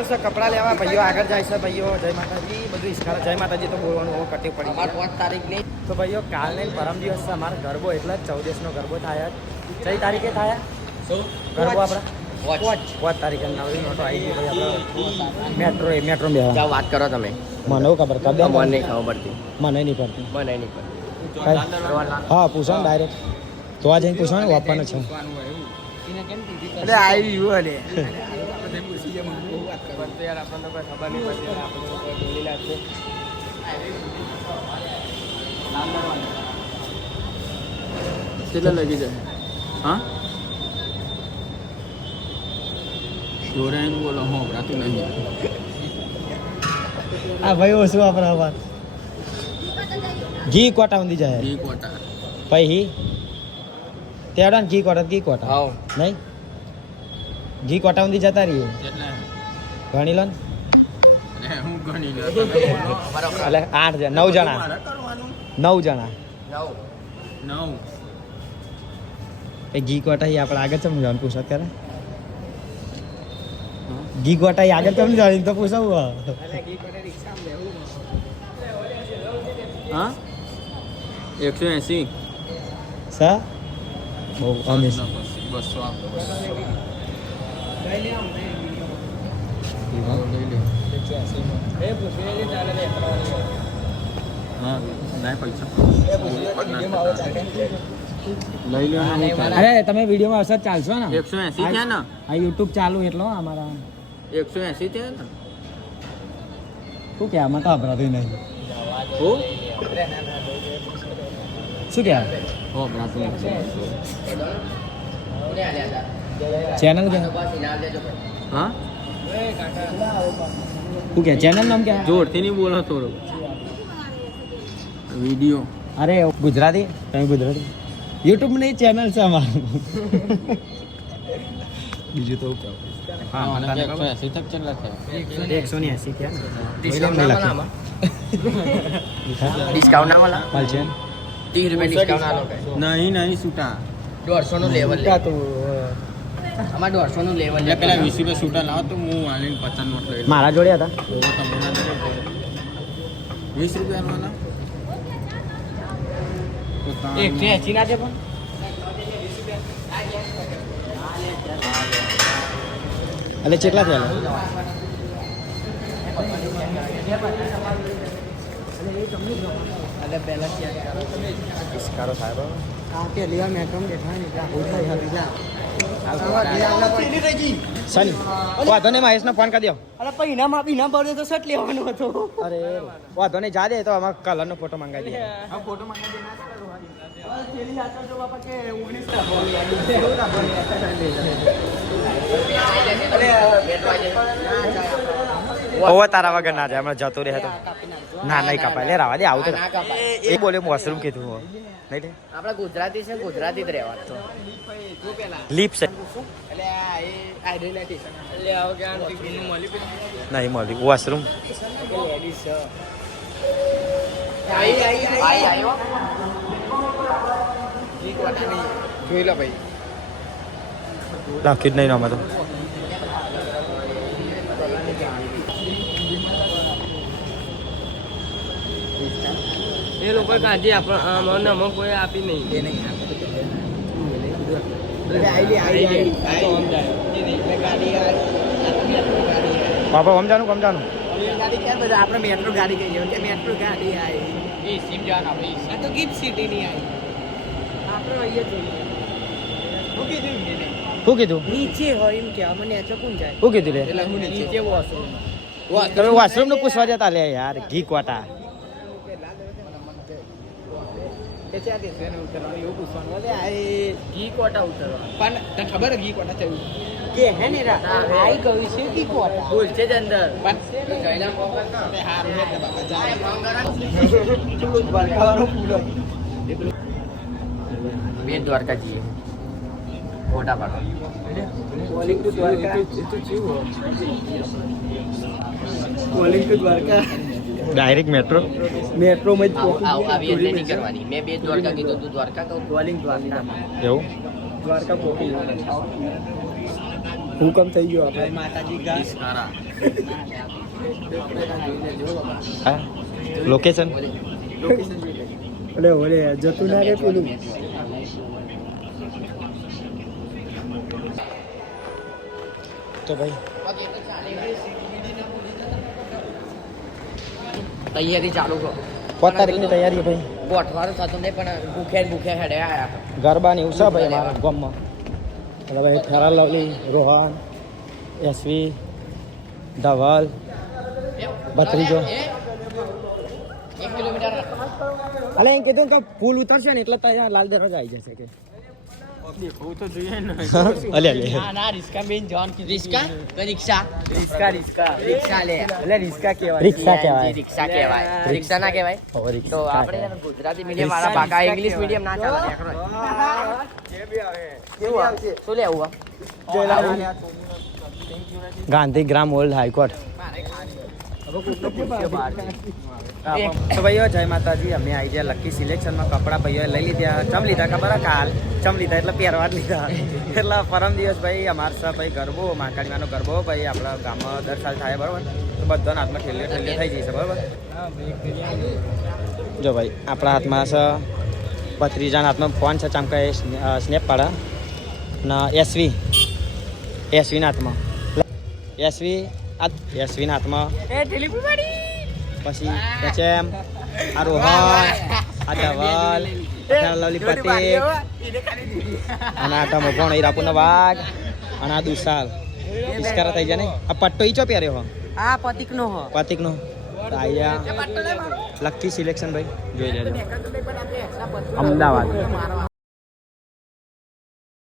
જવાનું છે કપડાં લેવા ભાઈઓ આગળ જાય છે ભાઈઓ જય માતાજી બધું ઈશ્કારા જય માતાજી તો બોલવાનું હવે કટી પડી 5 તારીખ નહીં તો ભાઈઓ કાલ નહીં પરમ દિવસ છે અમારો ગરબો એટલે 14 ગરબો થાય કઈ તારીખે થાય ગરબો આપણા 5 તારીખે નવરી નોટો આવી ગઈ ભાઈ આપણે મેટ્રો બે વાત કરો તમે મને ખબર કદે મને નહીં ખબર પડતી મને નહીં પડતી હા પૂછો ને ડાયરેક્ટ તો આ જઈને પૂછવાનું વાપવાનું છે અરે આવી ગયું અરે યાર આપણને કોઈ ખબર નહીં પડતી આપણે બોલી લાગશે કેટલા લગી જાય હા શોરાયનું બોલો હું રાતું નહીં આ ભાઈ ઓછું આપણા વાત ઘી કોટા ઊંધી જાય ઘી કોટા પછી તેડા ઘી કોટા હા નહીં ઘી કોટા ઊંધી જતા રહીએ ગણી લો ને હું ગણી લો એટલે 8 જણા 9 જણા એ ઘી કોટા આપણે આગળ ચમ જવાનું પૂછત કરે ઘી કોટા આગળ ચમ જવાનું તો પૂછાવું હા 180 સા બહુ અમીર 200 અરે તમે વિડીયોમાં અસર ચાલશો ને 180 છે ને આ યુટ્યુબ ચાલુ એટલો અમારા 180 છે ને શું કે આમાં તો અપરાધી નહીં શું કે ચેનલ કે હા શું કે ચેનલ નામ કે જોરથી નહીં બોલો થોડું વિડીયો અરે ગુજરાતી તમે ગુજરાતી યુટ્યુબ નહીં ચેનલ છે અમારું બીજું તો હા 180 તક ચેનલ છે 180 કે ડિસ્કાઉન્ટ ના મળે છે 30 રૂપિયા ડિસ્કાઉન્ટ આલો નહીં છૂટા 150 નું લેવલ તો અમાર 150 નું લેવલ એટલે પેલા 20 રૂપિયા છૂટા લાવો તો હું આલીને 50 નોટ લઈ મારા જોડે હતા 20 રૂપિયા વાળા 180 ના છે પણ એટલે કેટલા થયા એટલે પહેલા ઇસ્કારો સાહેબ આ કે લીવા મેટ્રમ બેઠા ને ત્યાં સની વાંધો નહીં મહેશને ફોન કરી દો અરે પૈનામાં બી ના પડ્યો તો શર્ટ લેવાનો હતો અરે વાંધો નહીં જા દે તો આમાં કલરનો ફોટો મંગાવી દે હા ફોટો મંગાવી દે ઓવા તારા વગર ના જાય હમણાં જતો રહે તો ના નહીં કપાય લે રાવા દે આવું તો એ બોલે મશરૂમ કીધું નહીં આપણે ગુજરાતી છે ગુજરાતી જ રહેવા તો લીપ છે નહીં મળી વોશરૂમ જોઈ લો ભાઈ લખી જ નહીં આમાં તો એ લોકો કાઢી આપણને કોઈ આપી નહીં એ નહીં બાપા સમજાનું આપણે મેટ્રો ગાડી કહીએ મેટ્રો ગાડી આવી તો ગીફ્ટ સિટી ની આવી શું કીધું નીચે હોય એમ કે મને ચકુન જાય શું કીધું લે એટલે હું નીચે તમે વોશરૂમ નું પૂછવા જતા લે યાર ઘી કોટા ઘી કોટા ઉતરવા પણ તને ખબર ઘી કોટા થયું કે હે ને આઈ ગયું છે ઘી કોટા બોલ છે જ અંદર પણ જઈના કોકા ને હારું હે બાપા જાય થોડું દ્વારકાનો પૂરો બે દ્વારકા જઈએ ફોટા પાડો કોલિંગ ટુ દ્વારકા તો જીવો calling to Dwarka direct metro માં જ આવી એટલે નહીં કરવાની મેં બે દ્વારકા કીધું તું દ્વારકા કહું કોલિંગ દ્વારકા એવું દ્વારકા પોકી હુકમ થઈ ગયો આપણે માતાજી હા લોકેશન ઓલે ઓલે જતું ના રે પેલું તો ભાઈ તૈયારી ચાલુ કરો 5 તારીખની તૈયારી ભાઈ ગોઠવાનું થતું નહીં પણ ભૂખ્યા હેડે આયા ગરબા ને એવું છે ભાઈ અમારા ગામમાં એટલે ભાઈ ફેરા લવલી રોહન એસવી ધવલ ભત્રીજો 1 કિલોમીટર અલે એમ કીધું કે પુલ ઉતરશે ને એટલે ત્યાં લાલ દરવાજા આવી જશે કે અલે ના રિસ્કા બેન જોન કી રિસ્કા કે રિક્ષા રિક્ષા લે એટલે રિક્ષા કહેવાય રિક્ષા કહેવાય રિક્ષા ના કહેવાય તો આપણે યાર ગુજરાતી મીડિયમ વાળા પાકા ઇંગ્લિશ મીડિયમ ના ચાલે કેવું આવશે શું લેવું ગાંધીગ્રામ ઓલ્ડ હાઈકોર્ટ તો ભાઈઓ જય માતાજી અમે આવી ગયા લકી સિલેક્શનમાં કપડાં ભાઈઓ લઈ લીધા ચમ લીધા ખબર કાલ ચમ લીધા એટલે પહેરવા જ લીધા એટલે પરમ દિવસ ભાઈ અમાર સા ભાઈ ગરબો માકાડીમાંનો ગરબો ભાઈ આપણા ગામમાં દર સાલ થાય બરાબર તો બધાના હાથમાં ઠેલે ઠેલે થઈ જશે બરાબર જો ભાઈ આપણા હાથમાં છે ભત્રીજાના હાથમાં ફોન છે ચામકા સ્નેપ પાડા ના એસવીના હાથમાં એસવીના હાથમાં પછી એચએમ આ રોહન આ ધવલ લવલી પટેલ અને આ ટમો પણ હીરાપુરનો વાઘ અને આ દુસાલ ઇસ્કારા થઈ જાય ને આ પટ્ટો ઈ ચો પહેર્યો હો આ પતિકનો આયા લકી સિલેક્શન ભાઈ જોઈ લેજો અમદાવાદ